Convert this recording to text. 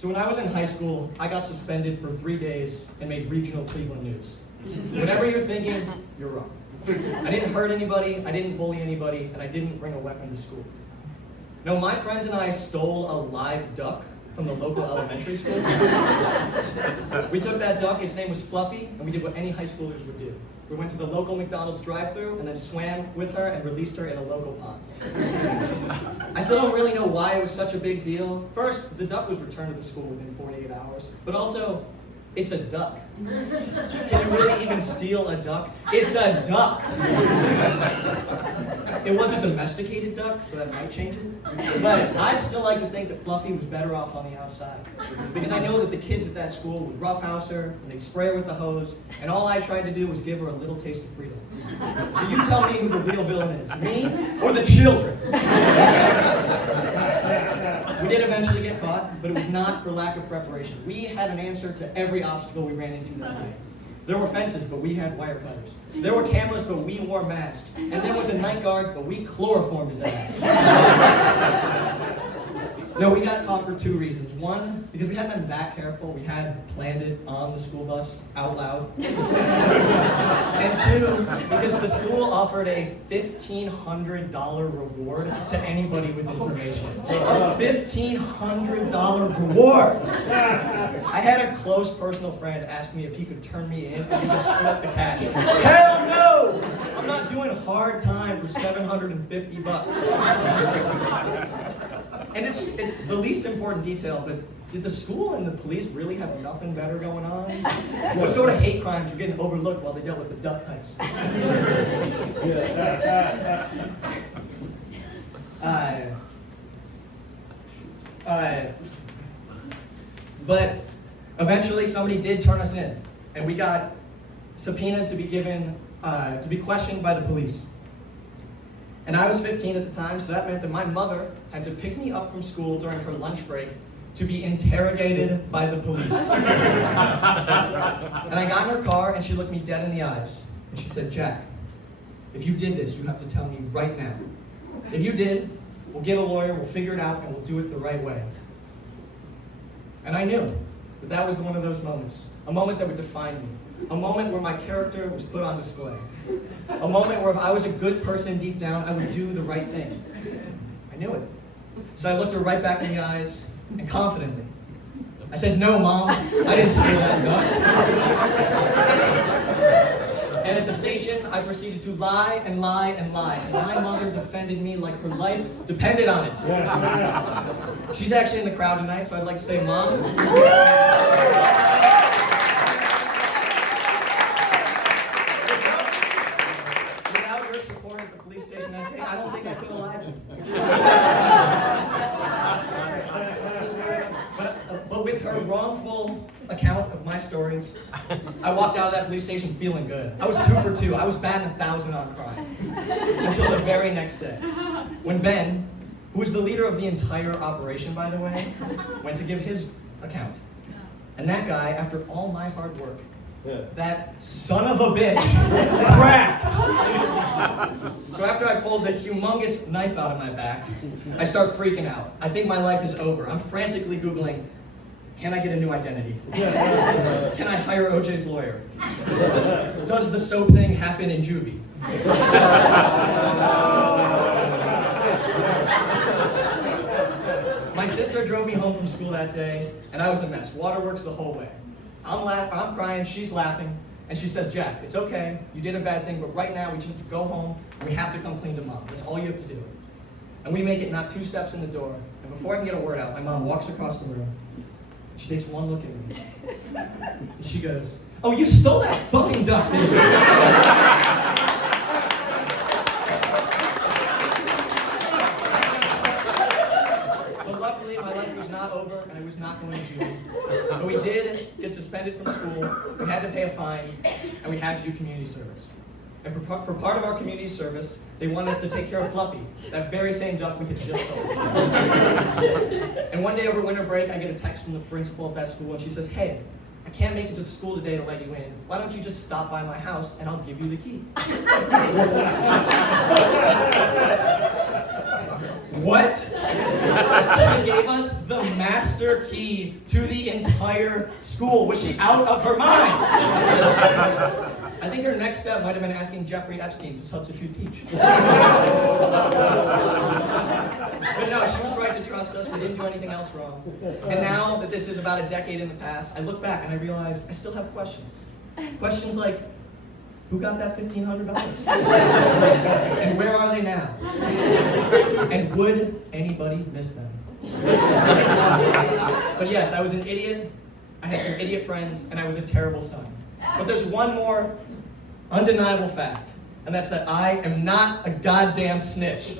So when I was in high school, I got suspended for 3 days and made regional Cleveland news. Whatever you're thinking, you're wrong. I didn't hurt anybody, I didn't bully anybody, and I didn't bring a weapon to school. No, my friends and I stole a live duck from the local elementary school. We took that duck, its name was Fluffy, and we did what any high schoolers would do. We went to the local McDonald's drive-thru and then swam with her and released her in a local pond. I still don't really know why it was such a big deal. First, the duck was returned to the school within 48 hours, but also, it's a duck. Can you really even steal a duck? It's a duck! It was a domesticated duck, so that might change it. But I'd still like to think that Fluffy was better off on the outside. Because I know that the kids at that school would roughhouse her, and they'd spray her with the hose, and all I tried to do was give her a little taste of freedom. So you tell me who the real villain is, me or the children? We did eventually get caught, but it was not for lack of preparation. We had an answer to every obstacle we ran into that night. There were fences, but we had wire cutters. There were cameras, but we wore masks. And there was a night guard, but we chloroformed his ass. No, we got caught for 2 reasons. One, because we hadn't been that careful. We had planned it on the school bus out loud. And 2, because the school offered a $1,500 reward to anybody with information. A $1,500 reward! I had a close personal friend ask me if he could turn me in and he could split the cash. Hell no! I'm not doing hard time for $750. And it's the least important detail, but did the school and the police really have nothing better going on? What sort of hate crimes were getting overlooked while they dealt with the duck heist? But eventually somebody did turn us in, and we got subpoenaed to be given, to be questioned by the police. And I was 15 at the time, so that meant that my mother had to pick me up from school during her lunch break to be interrogated by the police. And I got in her car and she looked me dead in the eyes. And she said, "Jack, if you did this, you have to tell me right now. If you did, we'll get a lawyer, we'll figure it out, and we'll do it the right way." And I knew that that was one of those moments. A moment that would define me. A moment where my character was put on display. A moment where if I was a good person deep down, I would do the right thing. I knew it. So I looked her right back in the eyes, and confidently, I said, "No, Mom, I didn't steal that duck." And at the station, I proceeded to lie and lie and lie. And my mother defended me like her life depended on it. She's actually in the crowd tonight, so I'd like to say, Mom. Without your support at the police station that day, I don't think I could have lied. But with her wrongful account of my story, I walked out of that police station feeling good. I was 2 for 2. I was batting 1,000 on crime. Until the very next day, when Ben, who was the leader of the entire operation, by the way, went to give his account. And that guy, after all my hard work, that son of a bitch cracked. So after I pulled the humongous knife out of my back, I start freaking out. I think my life is over. I'm frantically Googling, can I get a new identity? Can I hire OJ's lawyer? Does the soap thing happen in juvie? My sister drove me home from school that day, and I was a mess. Waterworks the whole way. I'm crying, she's laughing, and she says, "Jack, it's okay, you did a bad thing, but right now we just have to go home, and we have to come clean to Mom. That's all you have to do." And we make it not 2 steps in the door, and before I can get a word out, my mom walks across the room. She takes one look at me, and she goes, "Oh, you stole that fucking duck, didn't you?" But luckily, my life was not over, and I was not going to jail. But we did get suspended from school, we had to pay a fine, and we had to do community service. And for part of our community service, they wanted us to take care of Fluffy, that very same duck we had just sold. And one day over winter break, I get a text from the principal of that school, and she says, "Hey, I can't make it to the school today to let you in. Why don't you just stop by my house, and I'll give you the key." What? She gave us the master key to the entire school. Was she out of her mind? I think her next step might have been asking Jeffrey Epstein to substitute teach. But no, she was right to trust us. We didn't do anything else wrong. And now that this is about a decade in the past, I look back and I realize I still have questions. Questions like, who got that $1,500? And where are they now? And would anybody miss them? But yes, I was an idiot. I had some idiot friends, and I was a terrible son. But there's one more undeniable fact, and that's that I am not a goddamn snitch.